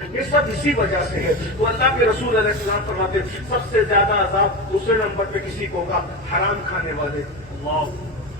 یہ سب اسی وجہ سے ہے. تو اللہ کے رسول علیہ السلام فرماتے سب سے زیادہ عذاب دوسرے نمبر پہ کسی کو ہوگا حرام کھانے والے.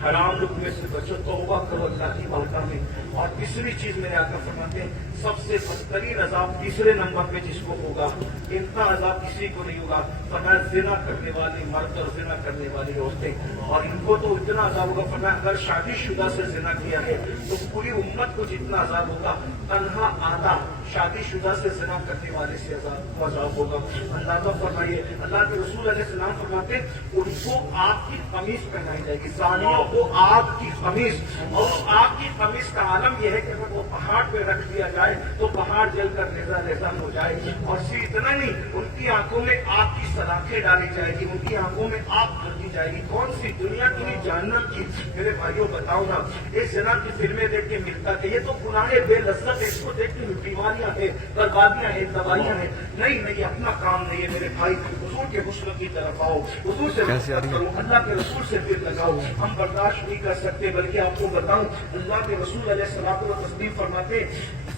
حرام لقمے سے بچو، توبہ کرو اللہ کی بارگاہ میں. اور تیسری چیز میرے آقا فرماتے ہیں سب سے بدترین عذاب تیسرے نمبر پہ جس کو ہوگا، اتنا عذاب کسی کو نہیں ہوگا، فرمایا زنا کرنے والے مرد اور زنا کرنے والی عورتیں. اور ان کو تو اتنا عذاب ہوگا، فرمایا اگر شادی شدہ سے زنا کیا ہے تو پوری امت کو جتنا عذاب ہوگا، تنہا آدھا شادی شدہ سے زنا کرنے والے سے عذاب ہوگا. اندازہ فرمائیے اللہ کے رسول علیہ السلام فرماتے ہیں ان کو آگ کی قمیص پہنائی جائے گی، زانیوں کو آگ کی قمیص. اور آگ کی قمیص کا عالم یہ ہے کہ اگر وہ پہاڑ پہ رکھ دیا جائے تو پہاڑ جل کر ریزہ ریزہ ہو جائے. اور صرف اتنا نہیں، ان کی آنکھوں میں آگ کی سلاخیں ڈالی جائے گی، ان کی آنکھوں میں آگ بھرتی جائے گی. کون سی دنیا کی جہنم کی. میرے بھائیوں بتاؤ نا، اس جنا کی فلمیں دیکھ کے ملتا کہ یہ تو گناہ بے لذت ہے، اس کو دیکھ کے بیماریاں ہیں، بربادیاں ہیں، دوائیاں ہیں. نہیں، اپنا کام نہیں ہے میرے بھائی. حضور کے حسن کی طرف آؤ، حضور سے کرو، اللہ کے رسول سے دل لگاؤ. ہم برداشت نہیں کر سکتے، بلکہ آپ کو بتاؤں اللہ کے رسول علیہ الصلوۃ والتسلیم فرماتے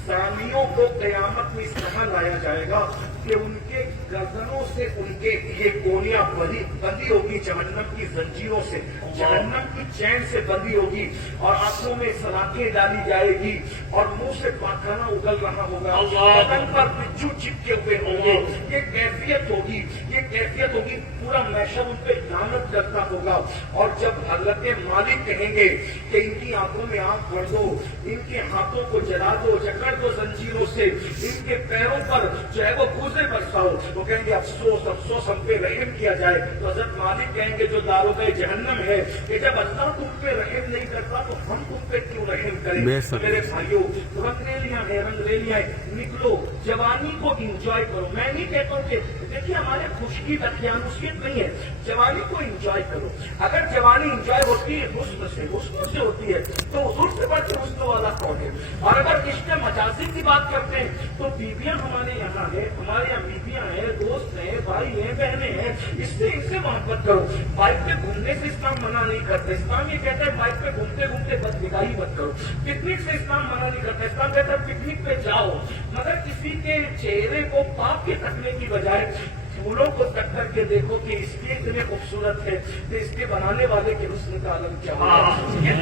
زانیوں کو قیامت میں اس طرح لایا جائے گا کہ ان کے گردنوں سے ان کے یہ گولیاں بندی ہوگی جہنم کی زنجیروں سے، جہنم کی چین سے بندی ہوگی، اور آنکھوں میں سلاخیں ڈالی جائے گی، اور منہ سے پاخانہ اگل رہا ہوگا، بدن پر بچھو چپکے ہوئے ہوں گے. یہ کیفیت ہوگی، پورا محشر ان پہ لعنت کرتا ہوگا. اور جب حضرت مالک کہیں گے کہ ان کی آنکھوں میں آنکھ بھر دو، ان کے ہاتھوں کو جلا دو، جکڑ دو زنجیروں سے، ان کے پیروں پر جو ہے وہ گوزے برساؤ، وہ کہیں گے افسوس ہم پہ رحم کیا جائے. تو حضرت مالک کہیں گے جو داروغ جہنم ہے کہ جب اللہ تم پہ رحم نہیں کرتا تو ہم تم پہ کیوں رحم کریں. میرے بھائیوں رنگ لے لیا ہے، نکلو، جوانی کو انجوائے کرو. میں نہیں کہتا ہوں کہ دیکھیے ہمارے خشکی دقیانوسیت نہیں ہے، جوانی کو انجوائے کرو. اگر جوانی انجوائے ہوتی ہے حسن سے ہوتی ہے تو حضور سے بڑھ کے حسن والا کون ہے. اور اگر رشتے مجازی کی بات کرتے ہیں تو بیویاں ہمارے یہاں ہیں، ہمارے یہاں بیویاں ہیں، دوست ہیں، بھائی ہیں، بہنیں ہیں، ان سے محبت کرو. بائک پہ گھومنے سے اسلام منع نہیں کرتا. اسلام یہ کہتا ہے بائک پہ گھومتے بدنگاہی مت کرو. پکنک سے اسلام منع نہیں کرتا. اسلام کہتا ہے پکنک پہ جاؤ مگر کسی کے چہرے کو پاپ کے تکنے کی بجائے پھولوں کو تک کر کے دیکھو کہ اس کی اتنے خوبصورت ہے کہ اس کے بنانے والے کے حسن کا عالم کیا ہے.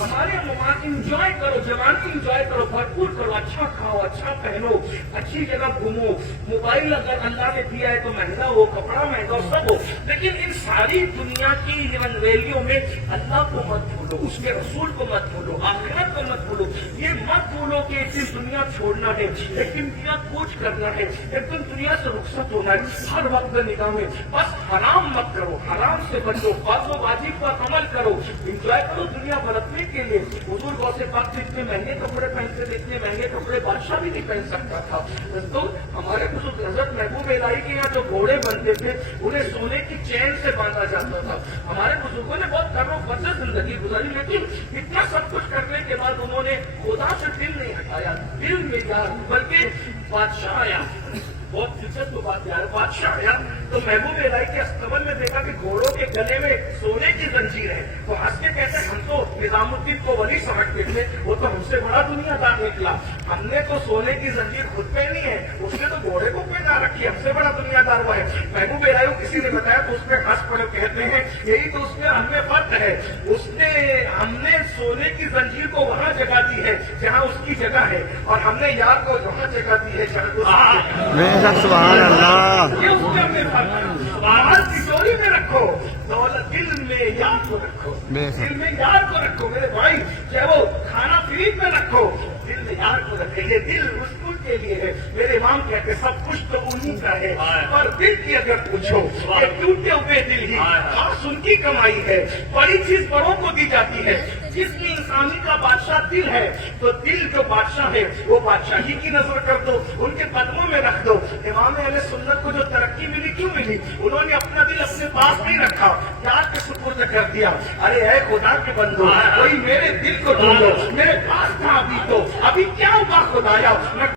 ہمارے انجوائے کرو، جوانی انجوائے کرو، بھرپور کرو، اچھا کھاؤ، اچھا پہنو، اچھی جگہ گھومو. موبائل اگر اللہ نے دیا ہے تو مہنگا ہو، کپڑا مہنگا ہو، سب ہو، لیکن ان ساری دنیا کی رنگریلیوں میں اللہ کو مت بھولو، اس کے رسول کو مت بھولو، آخرت کو مت بھولو. یہ مت بھولو کہ ایک دن دنیا چھوڑنا ہے، ایک دن دنیا کوچ کرنا ہے، ایک دن دنیا سے رخصت ہونا ہے. ہر وقت نگاہ میں بس حرام مت کرو، حرام سے بچو، فرض و واجب پر عمل کرو، انجوائے کرو دنیا برتنے کے لیے. حضور غوث پاک سے اتنے مہنگے کپڑے پہنتے تھے، اتنے مہنگے کپڑے بادشاہ بھی نہیں پہن سکتا تھا. تو ہمارے بزرگ حضرت محبوب الہی کے یہاں جو گھوڑے بنتے تھے انہیں سونے کی چین سے باندھا جاتا تھا. ہمارے بزرگوں نے بہت کر و فر زندگی گزاری، لیکن اتنا سب کچھ کرنے کے بعد انہوں نے خدا سے دل نہیں ہٹایا. دل میں جا بلکہ بادشاہ آیا. بہت دلچسپ بات ہے، بادشاہ آیا تو محبوب الہی کے استقبال میں دیکھا کہ گھوڑوں کے گلے میں سونے کی زنجیر ہے. تو ہنس کے کہتے ہیں ہم تو نظام الدین کو ولی سمجھتے تھے، وہ تو ہم سے بڑا دنیا دار نکلا. ہم نے تو سونے کی زنجیر خود پہنی ہے، اس نے تو گھوڑے کو پہنا رکھی، ہم سے بڑا دنیا دار وہ ہے. محبوب الہی کو کسی نے بتایا تو اس پہ ہنس پڑے، کہتے ہیں یہی تو اس میں ہم میں فرق ہے. ہم نے سونے کی زنجیر کو وہاں جگہ دی ہے جہاں اس کی جگہ ہے، اور ہم نے یار کو وہاں جگہ دی ہے جہاں سبحان اللہ. یہ اس میں ہم نے فرق ہے. باہر تجوری میں رکھو، دولت دل میں یاد کو رکھو، دل میں یاد کو رکھو. میرے بھائی چاہے وہ کھانا فریج میں رکھو، دل میں یاد کو رکھے. یہ دل رسول کے لیے ہے. میرے امام کہتے سب کچھ تو انہیں کا ہے، پر دل کی اگر پوچھو کہ ٹوٹے ہوئے دل ہی خاص ان کی کمائی ہے. بڑی چیز بڑوں کو دی جاتی ہے. جس کی انسانی کا بادشاہ دل ہے تو دل جو بادشاہ ہے وہ بادشاہی کی نظر کر دو، ان کے قدموں میں رکھ دو. امام اہل سنت کو جو ترقی ملی کیوں ملی؟ انہوں نے اپنا دل اپنے پاس نہیں رکھا، یاد کے سپرد کر دیا. ارے اے خدا کے بندو، کوئی میرے دل کو ڈھونڈو، میرے پاس تھا ابھی تو، ابھی کیا ہوا خدایا.